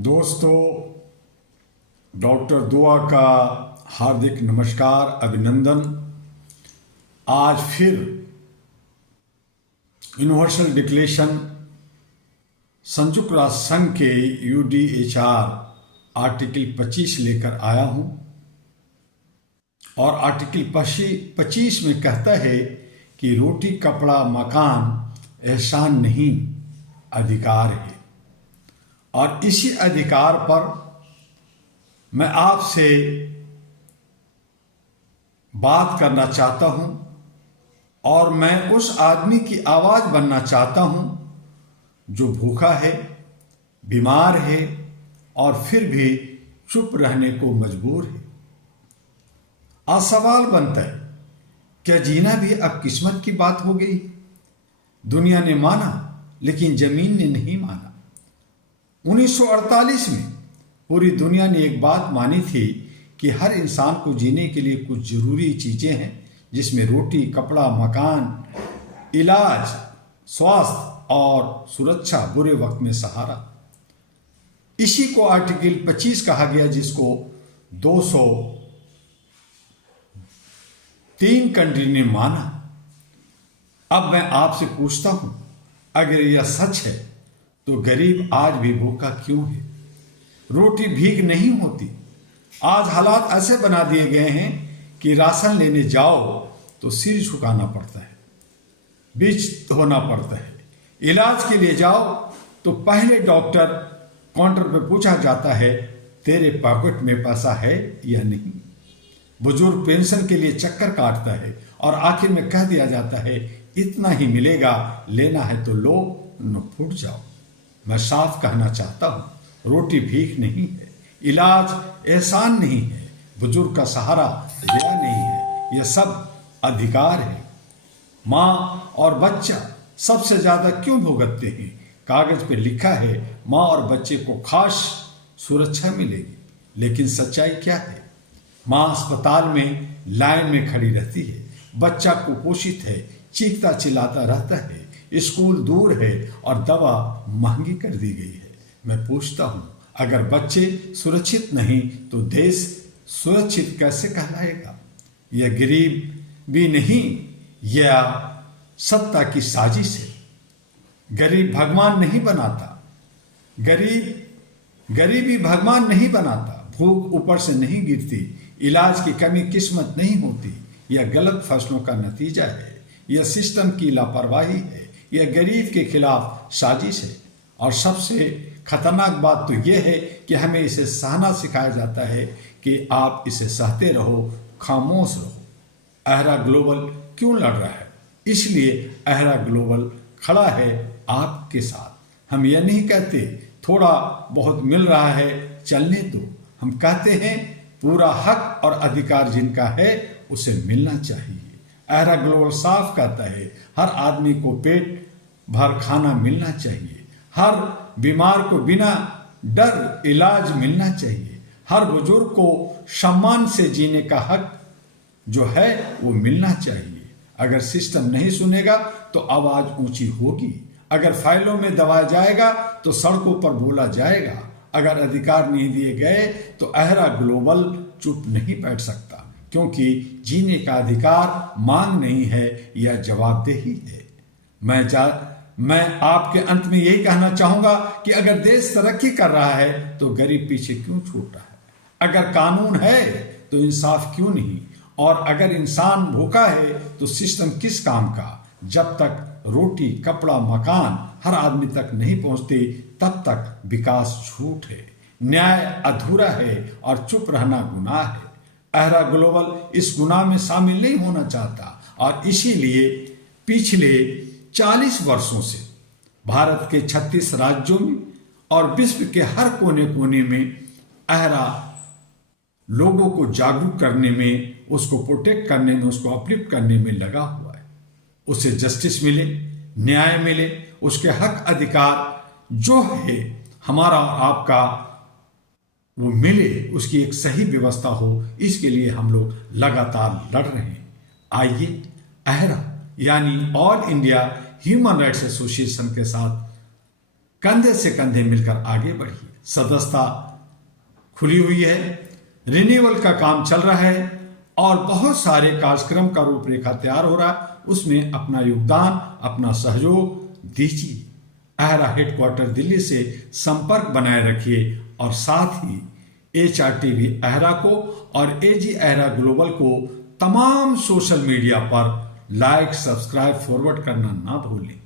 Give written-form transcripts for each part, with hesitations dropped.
दोस्तों, डॉक्टर दुआ का हार्दिक नमस्कार, अभिनंदन। आज फिर यूनिवर्सल डिक्लेरेशन संयुक्त राष्ट्र संघ के UDHR आर्टिकल 25 लेकर आया हूं और आर्टिकल 25 में कहता है कि रोटी कपड़ा मकान एहसान नहीं, अधिकार है। और इसी अधिकार पर मैं आपसे बात करना चाहता हूं और मैं उस आदमी की आवाज बनना चाहता हूं जो भूखा है, बीमार है और फिर भी चुप रहने को मजबूर है। आज सवाल बनता है, क्या जीना भी अब किस्मत की बात हो गई? दुनिया ने माना लेकिन जमीन ने नहीं माना। 1948 में पूरी दुनिया ने एक बात मानी थी कि हर इंसान को जीने के लिए कुछ जरूरी चीजें हैं, जिसमें रोटी, कपड़ा, मकान, इलाज, स्वास्थ्य और सुरक्षा, बुरे वक्त में सहारा। इसी को आर्टिकल 25 कहा गया, जिसको 203 कंट्री ने माना। अब मैं आपसे पूछता हूं, अगर यह सच है तो गरीब आज भी भूखा क्यों है? रोटी भीख नहीं होती। आज हालात ऐसे बना दिए गए हैं कि राशन लेने जाओ तो सिर झुकाना पड़ता है, बीच धोना पड़ता है। इलाज के लिए जाओ तो पहले डॉक्टर काउंटर पे पूछा जाता है, तेरे पॉकेट में पैसा है या नहीं। बुजुर्ग पेंशन के लिए चक्कर काटता है और आखिर में कह दिया जाता है, इतना ही मिलेगा, लेना है तो लो, न फूट जाओ। मैं साफ कहना चाहता हूं, रोटी भीख नहीं है, इलाज एहसान नहीं है, बुजुर्ग का सहारा दया नहीं है, यह सब अधिकार है। माँ और बच्चा सबसे ज्यादा क्यों भुगतते हैं? कागज पे लिखा है माँ और बच्चे को खास सुरक्षा मिलेगी, लेकिन सच्चाई क्या है? माँ अस्पताल में लाइन में खड़ी रहती है, बच्चा कुपोषित है, चीखता चिल्लाता रहता है, स्कूल दूर है और दवा महंगी कर दी गई है। मैं पूछता हूं, अगर बच्चे सुरक्षित नहीं तो देश सुरक्षित कैसे कहलाएगा? यह गरीब भी नहीं, यह सत्ता की साजिश है। गरीब भगवान नहीं बनाता, गरीबी भगवान नहीं बनाता। भूख ऊपर से नहीं गिरती, इलाज की कमी किस्मत नहीं होती। यह गलत फैसलों का नतीजा है, यह सिस्टम की लापरवाही है, यह गरीब के खिलाफ साजिश है। और सबसे खतरनाक बात तो यह है कि हमें इसे सहना सिखाया जाता है कि आप इसे सहते रहो, खामोश रहो। अहरा ग्लोबल क्यों लड़ रहा है? इसलिए अहरा ग्लोबल खड़ा है आपके साथ। हम यह नहीं कहते थोड़ा बहुत मिल रहा है चलने दो, हम कहते हैं पूरा हक और अधिकार जिनका है उसे मिलना चाहिए। अहरा ग्लोबल साफ कहता है, हर आदमी को पेट भर खाना मिलना चाहिए, हर बीमार को बिना डर इलाज मिलना चाहिए, हर बुजुर्ग को सम्मान से जीने का हक जो है वो मिलना चाहिए। अगर सिस्टम नहीं सुनेगा तो आवाज ऊंची होगी, अगर फाइलों में दबाया जाएगा तो सड़कों पर बोला जाएगा। अगर अधिकार नहीं दिए गए तो अहरा ग्लोबल चुप नहीं बैठ सकता, क्योंकि जीने का अधिकार मांग नहीं है, यह जवाबदेही है। मैं आपके अंत में यही कहना चाहूंगा कि अगर देश तरक्की कर रहा है तो गरीब पीछे क्यों छूट रहा है? अगर कानून है तो इंसाफ क्यों नहीं? और अगर इंसान भूखा है तो सिस्टम किस काम का? जब तक रोटी, कपड़ा, मकान हर आदमी तक नहीं पहुंचते, तब तक विकास झूठ है, न्याय अधूरा है और चुप रहना गुनाह है। अहरा ग्लोबल इस गुनाह में शामिल नहीं होना चाहता और इसीलिए पिछले 40 वर्षों से भारत के 36 राज्यों में और विश्व के हर कोने कोने में अहरा लोगों को जागरूक करने में, उसको प्रोटेक्ट करने में, उसको अपलिफ्ट करने में लगा हुआ है। उसे जस्टिस मिले, न्याय मिले, उसके हक अधिकार जो है हमारा और आपका वो मिले, उसकी एक सही व्यवस्था हो, इसके लिए हम लोग लगातार लड़ रहे हैं। आइए अहरा यानी all India human rights association के साथ कंधे से कंधे मिलकर आगे बढ़िए। सदस्यता खुली हुई है, रिन्यूअल का काम चल रहा है और बहुत सारे कार्यक्रम का रूपरेखा तैयार हो रहा है। उसमें अपना योगदान, अपना सहयोग दीजिए। आहरा हेडक्वार्टर दिल्ली से संपर्क बनाए रखिए और साथ ही HRTV आहरा को और AG आहरा ग्लोबल को तमाम सोशल मीडिया पर लाइक, सब्सक्राइब, फॉरवर्ड करना ना भूलें।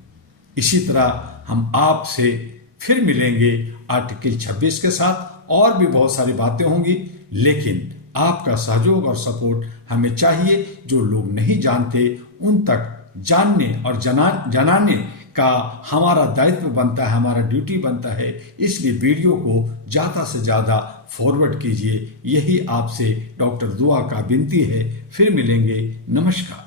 इसी तरह हम आपसे फिर मिलेंगे आर्टिकल 26 के साथ। और भी बहुत सारी बातें होंगी, लेकिन आपका सहयोग और सपोर्ट हमें चाहिए। जो लोग नहीं जानते उन तक जानने और जनाने का हमारा दायित्व बनता है, हमारा ड्यूटी बनता है। इसलिए वीडियो को ज़्यादा से ज़्यादा फॉरवर्ड कीजिए। यही आपसे डॉक्टर दुआ का विनती है। फिर मिलेंगे। नमस्कार।